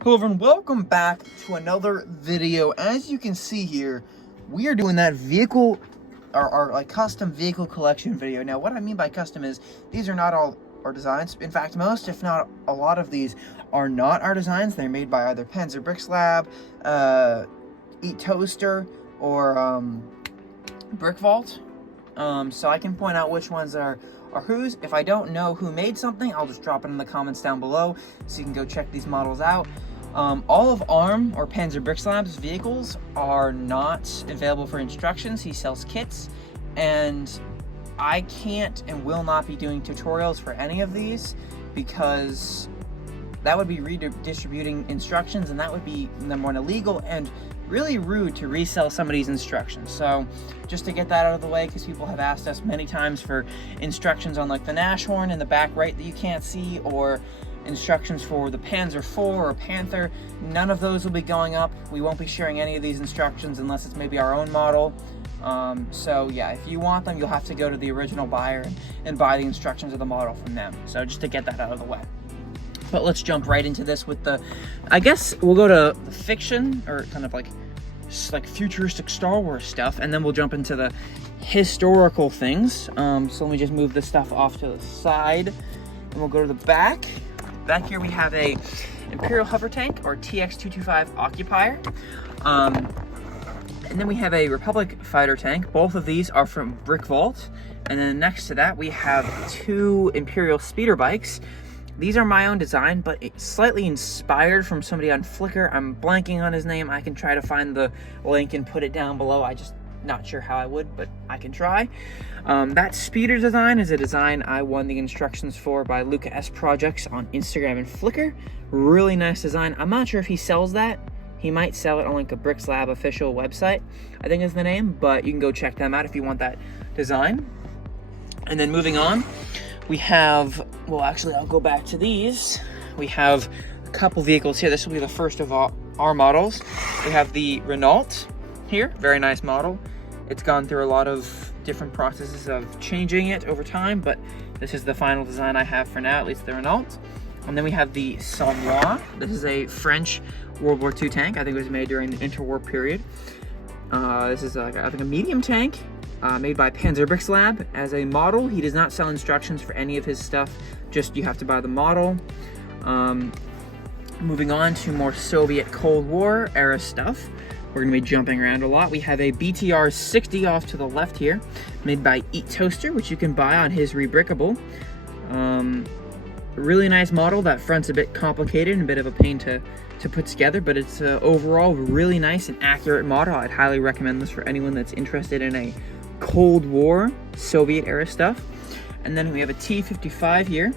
Hello everyone, welcome back to another video. As you can see here, we are doing that vehicle, our like custom vehicle collection video. Now what I mean by custom is these are not all our designs. In fact, most, if not a lot of these, are not our designs. They're made by either Panzer Bricks Lab, Eat Toaster, or Brick Vault. So I can point out which ones are whose. If I don't know who made something, I'll just drop it in the comments down below so you can go check these models out. All of ARM or Panzer Bricks Lab's vehicles are not available for instructions. He sells kits, and I can't and will not be doing tutorials for any of these because that would be redistributing instructions, and that would be number one, illegal and really rude to resell somebody's instructions. So just to get that out of the way, because people have asked us many times for instructions on like the Nashorn in the back right that you can't see, or instructions for the Panzer IV or Panther. None of those will be going up. We won't be sharing any of these instructions unless it's maybe our own model. So yeah, if you want them, you'll have to go to the original buyer and buy the instructions of the model from them. So just to get that out of the way. But let's jump right into this with the, I guess we'll go to the fiction, or kind of like futuristic Star Wars stuff, and then we'll jump into the historical things. So let me just move this stuff off to the side, and we'll go to the back. Back here we have a Imperial Hover Tank, or TX-225 Occupier. And then we have a Republic Fighter Tank. Both of these are from Brick Vault. And then next to that we have two Imperial Speeder Bikes. These are my own design, but it's slightly inspired from somebody on Flickr. I'm blanking on his name. I can try to find the link and put it down below. I just not sure how I would, but I can try. That speeder design is a design I won the instructions for by Luca S Projects on Instagram and Flickr. Really nice design. I'm not sure if he sells that. He might sell it on like a Bricks Lab official website, I think is the name, but you can go check them out if you want that design. And then moving on, we have, well actually I'll go back to these. We have a couple vehicles here. This will be the first of our models. We have the Renault here, very nice model. It's gone through a lot of different processes of changing it over time, but this is the final design I have for now, at least the Renault. And then we have the Saunois. This is a French World War II tank. I think it was made during the interwar period. This is I think a medium tank made by Panzer Bricks Lab. As a model, he does not sell instructions for any of his stuff, just you have to buy the model. Moving on to more Soviet Cold War era stuff. We're going to be jumping around a lot. We have a BTR 60 off to the left here, made by Eat Toaster, which you can buy on his Rebrickable. Really nice model. That front's a bit complicated and a bit of a pain to put together, but it's overall really nice and accurate model. I'd highly recommend this for anyone that's interested in a Cold War Soviet era stuff. And then we have a T55 here,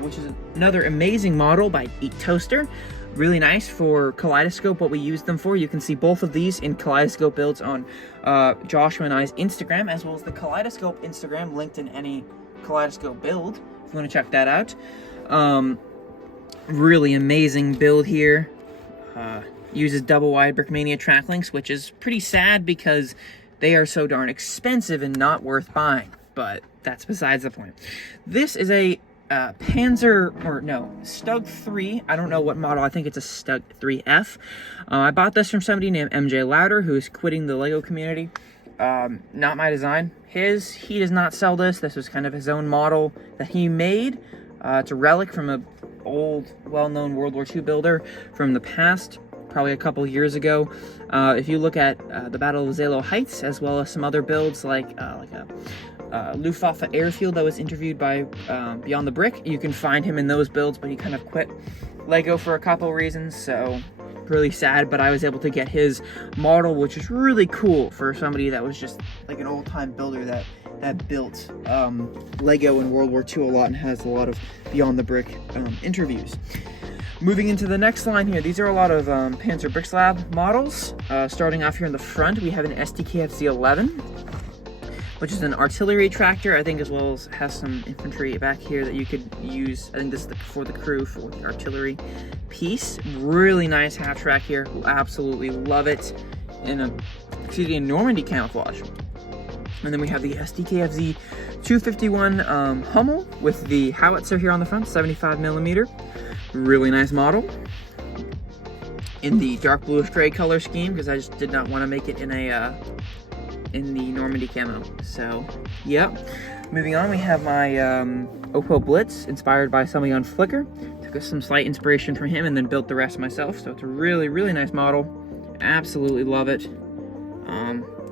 which is another amazing model by Eat Toaster. Really nice for Kaleidoscope, what we use them for. You can see both of these in Kaleidoscope builds on Joshua and I's Instagram, as well as the Kaleidoscope Instagram linked in any Kaleidoscope build, if you want to check that out. Really amazing build here. Uses double wide Brickmania track links, which is pretty sad because they are so darn expensive and not worth buying, but that's besides the point. This is a Stug 3. I don't know what model. I think it's a Stug 3F. I bought this from somebody named MJ Louder, who is quitting the Lego community. Not my design. He does not sell this. This was kind of his own model that he made. It's a relic from an old, well-known World War II builder from the past, probably a couple years ago. If you look at the Battle of Zalo Heights, as well as some other builds like a Luftwaffe airfield that was interviewed by Beyond the Brick, you can find him in those builds, but he kind of quit Lego for a couple reasons, so really sad. But I was able to get his model, which is really cool for somebody that was just like an old-time builder that built Lego in World War II a lot and has a lot of Beyond the Brick interviews. Moving into the next line here, these are a lot of Panzer Bricks Lab models. Starting off here in the front, we have an STKFZ-11, which is an artillery tractor, I think, as well as has some infantry back here that you could use. I think this is for the crew for the artillery piece. Really nice half track here. Absolutely love it. In Normandy camouflage. And then we have the STKFZ 251 Hummel with the howitzer here on the front, 75mm. Really nice model. in the dark bluish gray color scheme because I just did not want to make it in a in the Normandy camo. So, yep. Moving on, we have my Opel Blitz, inspired by somebody on Flickr. Took some slight inspiration from him and then built the rest myself. So it's a really, really nice model. Absolutely love it.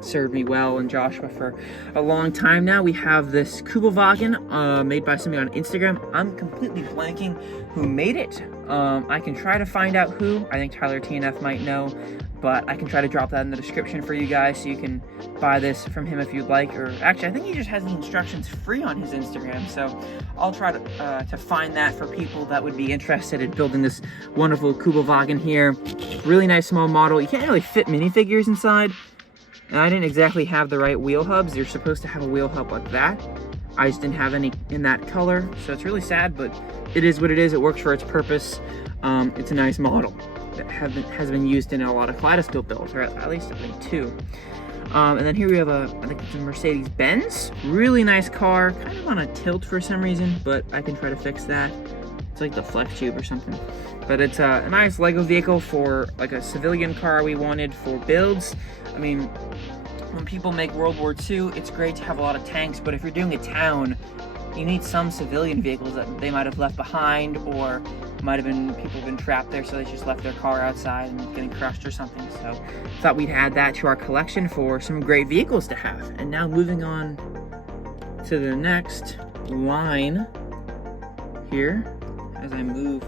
Served me well and Joshua for a long time now. We have this Kubelwagen made by somebody on Instagram. I'm completely blanking who made it. I can try to find out who. I think Tyler TNF might know, but I can try to drop that in the description for you guys so you can buy this from him if you'd like. Or actually, I think he just has the instructions free on his Instagram, so I'll try to find that for people that would be interested in building this wonderful Kubelwagen here. Really nice small model. You can't really fit minifigures inside, and I didn't exactly have the right wheel hubs. You're supposed to have a wheel hub like that. I just didn't have any in that color, so it's really sad, but it is what it is. It works for its purpose. It's a nice model that has been used in a lot of Kaleidoscope builds, or at least I think 2. And then here we have I think it's a Mercedes-Benz. Really nice car, kind of on a tilt for some reason, but I can try to fix that. It's like the flex tube or something. But it's a nice Lego vehicle for like a civilian car we wanted for builds. I mean, when people make World War II, it's great to have a lot of tanks, but if you're doing a town, you need some civilian vehicles that they might have left behind, or might have been people have been trapped there, so they just left their car outside and getting crushed or something. So thought we'd add that to our collection for some great vehicles to have. And now moving on to the next line here, as I move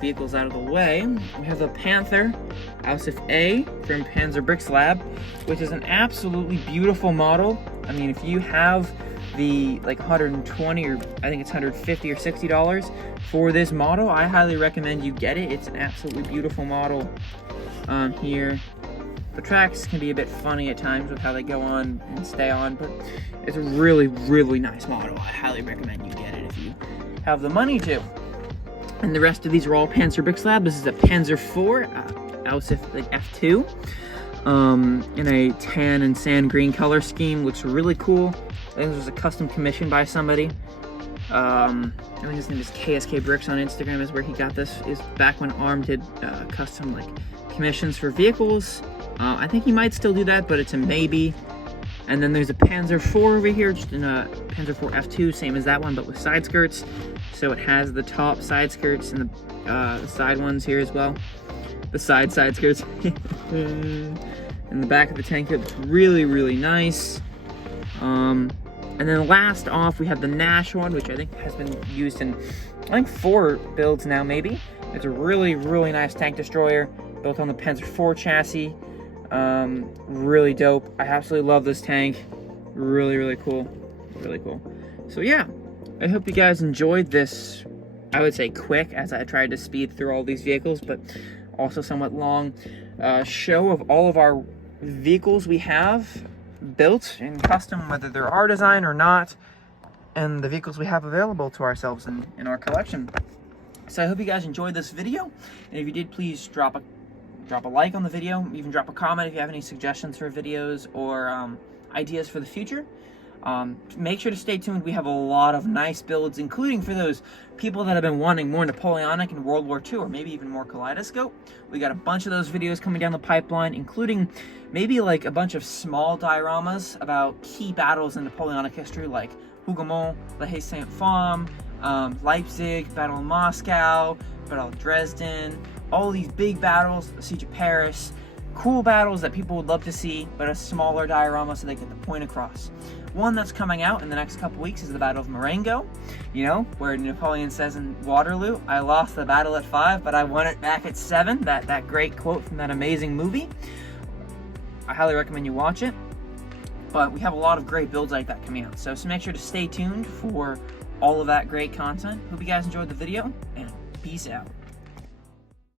vehicles out of the way, we have the Panther Ausf A from Panzer Bricks Lab, which is an absolutely beautiful model. I mean, if you have the like 120 or I think it's 150 or $60 for this model, I highly recommend you get it. It's an absolutely beautiful model. Here the tracks can be a bit funny at times with how they go on and stay on, but it's a really, really nice model. I highly recommend you get it if you have the money to. And the rest of these are all Panzer Bricks Lab. This is a Panzer IV Ausf like F2 in a tan and sand green color scheme. Looks really cool. I think this was a custom commission by somebody. I think his name is KSK Bricks on Instagram is where he got this. Is back when ARM did custom like commissions for vehicles. I think he might still do that, but it's a maybe. And then there's a Panzer IV over here, just in a Panzer IV F2, same as that one, but with side skirts. So it has the top side skirts and the side ones here as well. The side skirts. And the back of the tank here looks really, really nice. And then last off, we have the Nash one, which I think has been used in, I think 4 builds now, maybe. It's a really, really nice tank destroyer, built on the Panzer IV chassis. Really dope. I absolutely love this tank. Really, really cool. Really cool. So yeah, I hope you guys enjoyed this, I would say quick, as I tried to speed through all these vehicles, but also somewhat long show of all of our vehicles we have built in custom, whether they're our design or not, and the vehicles we have available to ourselves in our collection. So I hope you guys enjoyed this video, and if you did, please drop a like on the video, even drop a comment if you have any suggestions for videos or ideas for the future. Make sure to stay tuned. We have a lot of nice builds, including for those people that have been wanting more Napoleonic and World War II, or maybe even more Kaleidoscope. We got a bunch of those videos coming down the pipeline, including maybe like a bunch of small dioramas about key battles in Napoleonic history, like Hougoumont, La Haye Saint-Fond, Leipzig, Battle of Moscow, Battle of Dresden, all these big battles, the Siege of Paris, cool battles that people would love to see, but a smaller diorama so they get the point across. One that's coming out in the next couple weeks is the Battle of Marengo, you know, where Napoleon says in Waterloo, "I lost the battle at 5, but I won it back at 7. That great quote from that amazing movie. I highly recommend you watch it. But we have a lot of great builds like that coming out, so make sure to stay tuned for all of that great content. Hope you guys enjoyed the video, and peace out.